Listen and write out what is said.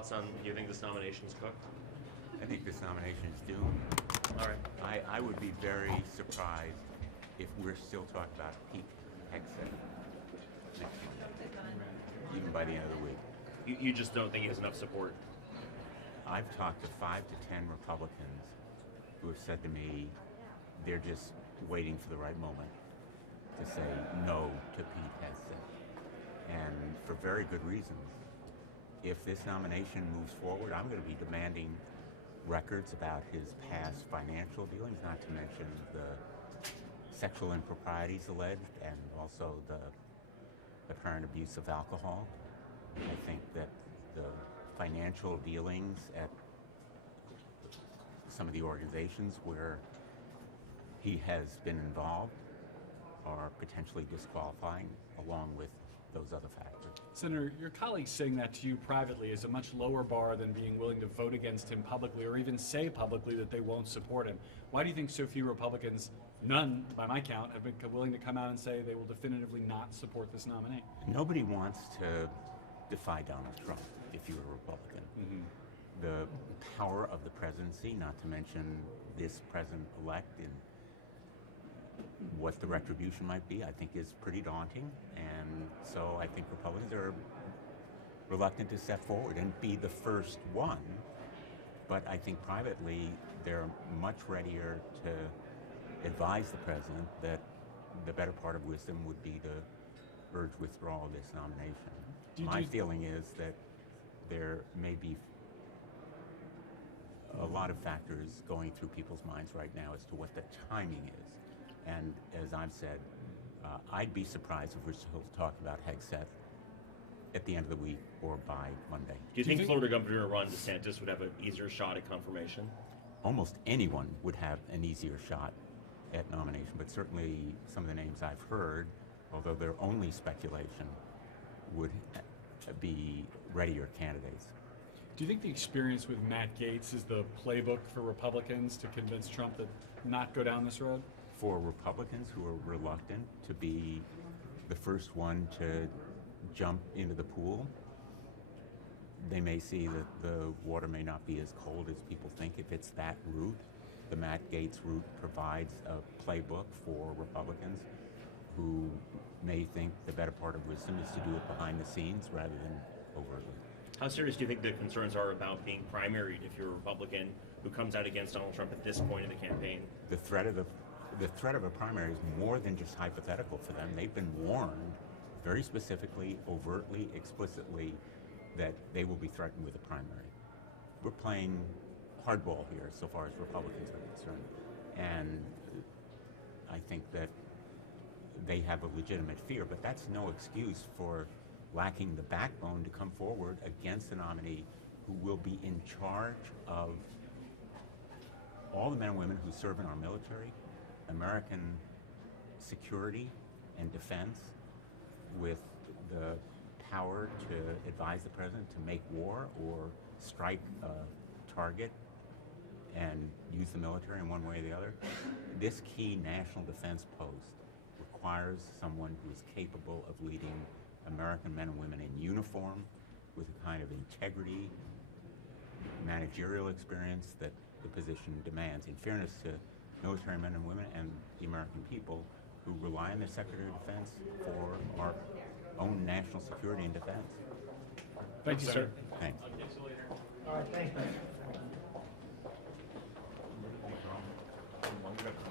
thoughts on, do you think this nomination's cooked? I think this nomination is doomed. All right. I would be very surprised if we're still talking about Pete Hegseth next Monday, even by the end of the week. You just don't think he has enough support? I've talked to 5 to 10 Republicans who have said to me they're just waiting for the right moment to say no to Pete Hegseth, and for very good reasons. If this nomination moves forward, I'm going to be demanding records about his past financial dealings, not to mention the sexual improprieties alleged and also the apparent abuse of alcohol. I think that the financial dealings at some of the organizations where he has been involved are potentially disqualifying, along with those other factors. Senator, your colleagues saying that to you privately is a much lower bar than being willing to vote against him publicly or even say publicly that they won't support him. Why do you think so few Republicans, none by my count, have been willing to come out and say they will definitively not support this nominee? Nobody wants to defy Donald Trump if you're a Republican. Mm-hmm. The power of the presidency, not to mention this president-elect, and what the retribution might be, I think is pretty daunting. And so I think Republicans are reluctant to step forward and be the first one. But I think privately they're much readier to advise the president that the better part of wisdom would be to urge withdrawal of this nomination. My feeling is that there may be a lot of factors going through people's minds right now as to what the timing is. And as I've said, I'd be surprised if we're still talking about Hegseth at the end of the week or by Monday. Do you think Florida Governor Ron DeSantis would have an easier shot at confirmation? Almost anyone would have an easier shot at nomination, but certainly some of the names I've heard, although they're only speculation, would be readier candidates. Do you think the experience with Matt Gaetz is the playbook for Republicans to convince Trump to not go down this road? For Republicans who are reluctant to be the first one to jump into the pool, they may see that the water may not be as cold as people think. If it's that route, the Matt Gaetz route provides a playbook for Republicans who may think the better part of wisdom is to do it behind the scenes rather than overtly. How serious do you think the concerns are about being primaried if you're a Republican who comes out against Donald Trump at this point in the campaign? The threat of a primary is more than just hypothetical for them. They've been warned very specifically, overtly, explicitly, that they will be threatened with a primary. We're playing hardball here so far as Republicans are concerned. And I think that they have a legitimate fear, but that's no excuse for lacking the backbone to come forward against a nominee who will be in charge of all the men and women who serve in our military, American security and defense, with the power to advise the president to make war or strike a target and use the military in one way or the other. This key national defense post requires someone who is capable of leading American men and women in uniform with a kind of integrity, managerial experience that the position demands, in fairness to military men and women and the American people who rely on their Secretary of Defense for our own national security and defense. Thank you, sir. Thanks. All right, thanks, man.